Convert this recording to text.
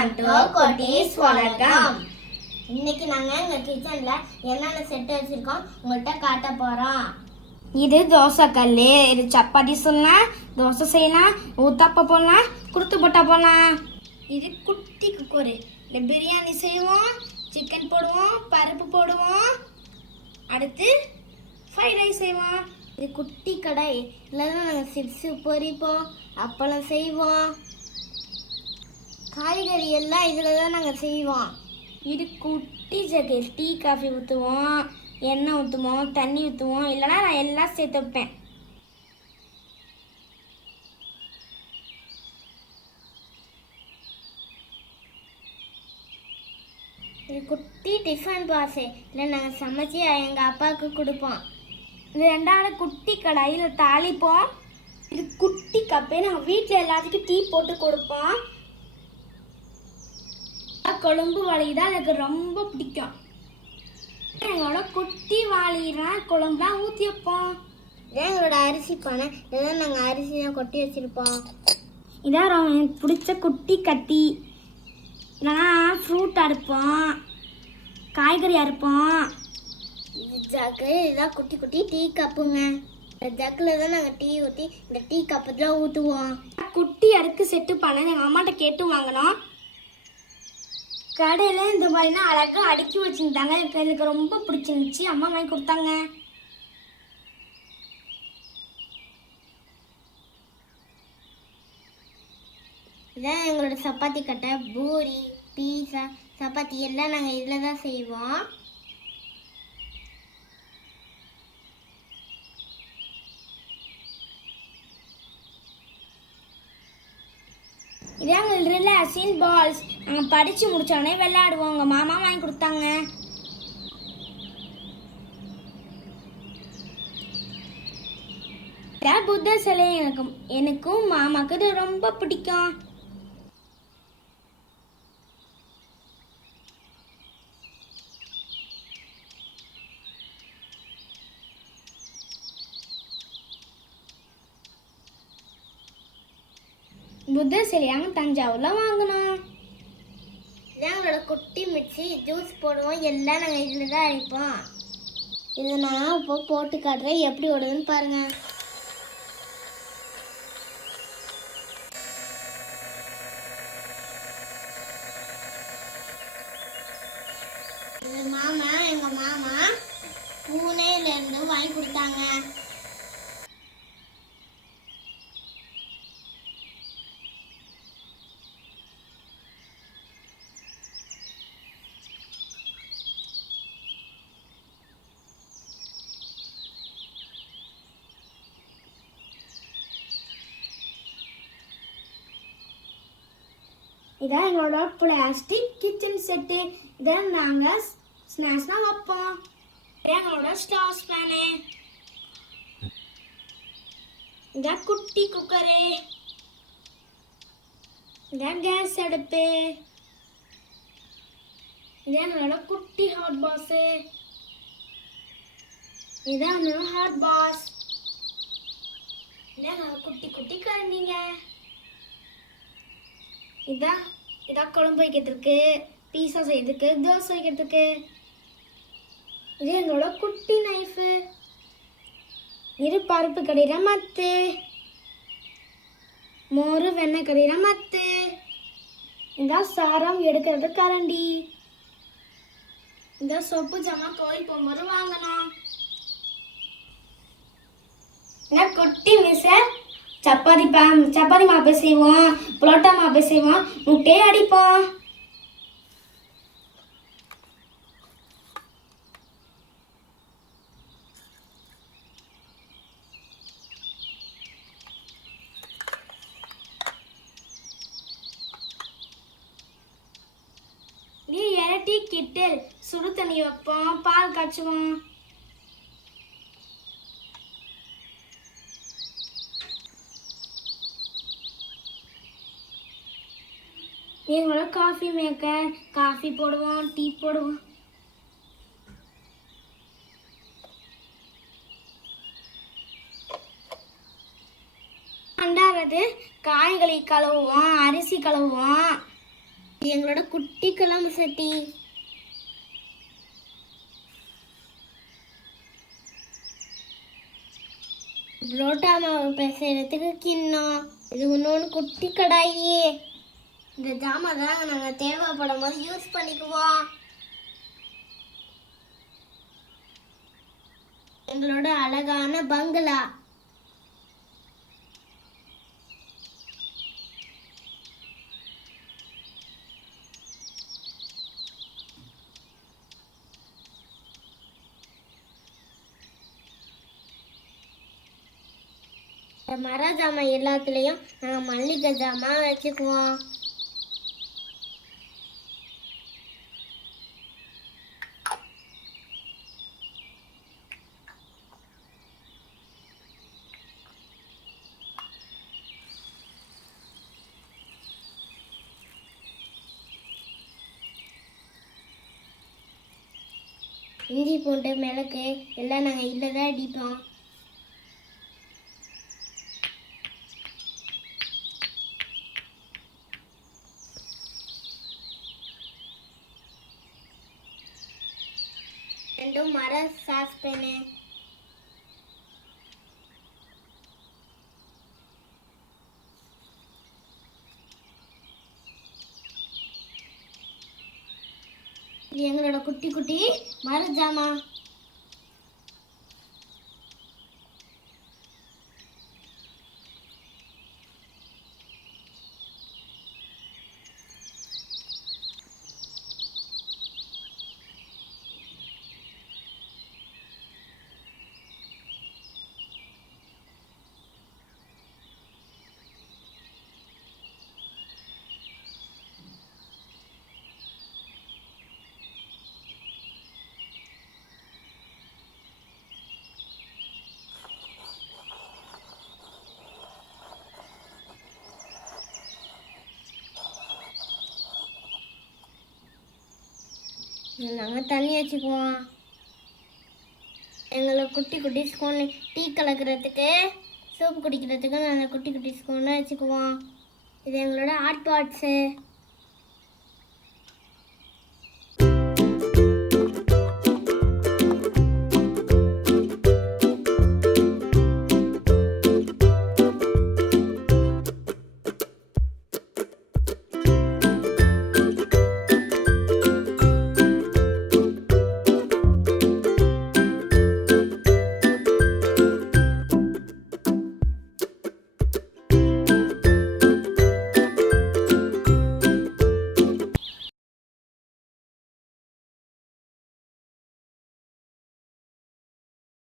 Welcome to Kutties Ulagam. இன்னைக்கு நாங்க எங்க கிச்சன்ல என்னென்ன செட் வச்சிருக்கோம் உங்கள்கிட்ட காட்ட போறோம். இது தோசை கல், இது சப்பாத்தி சொல்லலாம், தோசை செய்யலாம், ஊத்தாப்ப போடலாம், குருத்து போட்டா போடலாம். இது குட்டி குக்கரு, இந்த பிரியாணி செய்வோம், சிக்கன் போடுவோம், பருப்பு போடுவோம், அடுத்து ஃப்ரைட் ரைஸ் செய்வோம். இது குட்டி கடை, இதில் தான் நாங்கள் சிப்ஸு பொரிப்போம், அப்பளம் செய்வோம், காய்கறி எல்லாம் இதில் தான் நாங்கள் செய்வோம். இது குட்டி ஜக்கு, டீ காஃபி ஊற்றுவோம், எண்ணெய் ஊற்றுவோம், தண்ணி ஊற்றுவோம், இல்லைனா நான் எல்லாம் சேர்த்து வைப்பேன். இது குட்டி டிஃபன் பாக்ஸு, இல்லை நாங்கள் சமைச்சி எங்கள் அப்பாவுக்கு கொடுப்போம். இது ரெண்டாவது குட்டி கடாயில் தாளிப்போம். இது குட்டி கப்பே நாங்கள் வீட்டில் எல்லாத்துக்கும் டீ போட்டு கொடுப்போம். கொழும்பு வாளி தான் எனக்கு ரொம்ப பிடிக்கும். எங்களோட குட்டி வாளினா குழம்புலாம் ஊற்றி வைப்போம். இதான் எங்களோட அரிசி பானை, இதெல்லாம் நாங்கள் அரிசி தான் கொட்டி வச்சுருப்போம். இதான் எனக்கு பிடிச்ச குட்டி கத்தி. இதெல்லாம் ஃப்ரூட் அறுப்போம், காய்கறி அறுப்போம். இது ஜக்கு, இதுதான் குட்டி குட்டி டீ கப்புங்க. இந்த ஜக்கில் தான் நாங்கள் டீ ஊற்றி இந்த டீ கப்பத்தில் ஊற்றுவோம். குட்டி அடுக்கு செட்டு பண்ண எங்கள் அம்மாட்ட கேட்டு வாங்கினோம். கடையில் இந்த மாதிரினா அழகாக அடுக்கி வச்சுருந்தாங்க. எனக்கு ரொம்ப பிடிச்சிருந்துச்சி, அம்மா வாங்கி கொடுத்தாங்க. இதான் எங்களோட சப்பாத்தி கட்டை, பூரி, பீஸா, சப்பாத்தி எல்லாம் நாங்கள் இதில் தான் செய்வோம். இதான் ரிலாக்ஸிங் பால்ஸ், நாங்கள் படித்து முடித்தோடனே விளையாடுவோம். உங்கள் மாமா வாங்கி கொடுத்தாங்க. இதான் புத்த சிலை, எனக்கும் மாமாவுக்கு இது ரொம்ப பிடிக்கும். புத்த சிலையாங்க தஞ்சாவூரில் வாங்கினோம். இதான் எங்களோட குட்டி மிக்சி, ஜூஸ் போடுவோம், எல்லாம் நாங்கள் இதில் தான் அரைப்போம். இதை நான் இப்போ போட்டு காட்டுறேன், எப்படி ஓடுதுன்னு பாருங்கள். இது மாமா, எங்கள் மாமா பூனேலேருந்து வாங்கி கொடுத்தாங்க. இதான் எங்களோட பிளாஸ்டிக் கிச்சன் செட்டு. இதான் நாங்கள் ஸ்நாக்ஸ்லாம் வைப்போம். இதான் எங்களோட ஸ்டார்ஸ் பேனு. இதான் குட்டி குக்கரு. இதான் கேஸ் அடுப்பு. இதான் எங்களோட குட்டி ஹாட் பாக்ஸு. இதான் என்னோட ஹாட் பாக்ஸ். இதான் எங்களோட குட்டி குட்டி கரண்டிங்க. இதான் குழம்பு வைக்கிறதுக்கு, பீஸா செய்யறதுக்கு, தோசை வைக்கிறதுக்கு. இது எங்களோட குட்டி நைஃபு. இது பருப்பு கடையிற மத்து, மோர் வெண்ணெய் கடையிற மத்து. இதான் சாரம் எடுக்கிறது கரண்டி. இந்த சொப்பு ஜாமான் கோயில் போகும்போது வாங்கணும். குட்டி மிஷர், சப்பாத்தி மாப்பை செய்வோம், புரோட்டா மாப்பை செய்வோம், முட்டையை அடிப்போம். இது இரட்டி கிட்டில், சுடு தண்ணி வைப்போம், பால் காய்ச்சுவோம். எங்களோட காஃபி மேக்கர், காஃபி போடுவோம், டீ போடுவோம். அண்டாவது காய்கறி கழுவுவோம், அரிசி கழுவுவோம். இது எங்களோட குட்டி குழம்பு சட்டி. புரோட்டா மாவு பிசைறதுக்கு கிண்ணம். இது இன்னொன்று குட்டி கடாயி. இந்த ஜாமான் தான் நாங்கள் தேவைப்படும் போது யூஸ் பண்ணிக்குவோம். எங்களோட அழகான பங்களா. மர ஜாமான் எல்லாத்துலேயும் நாங்கள் மல்லிகை ஜாமான் வச்சுக்குவோம். இஞ்சி பூண்டு மிளகு எல்லாம் நாங்கள் இதில் தான் அடிப்போம். ரெண்டும் மர சாஸ்பேனு. இது எங்களோட குட்டி குட்டி மர ஜாமான். நாங்கள் தண்ணி வச்சுக்குவோம். எங்களை குட்டி குட்டி ஸ்பூன் டீ கலக்கிறதுக்கு சூப் குடிக்கிறதுக்கு நாங்கள் குட்டி குட்டி ஸ்பூனை வச்சுக்குவோம். இது எங்களோட ஹாட் பாட்ஸு.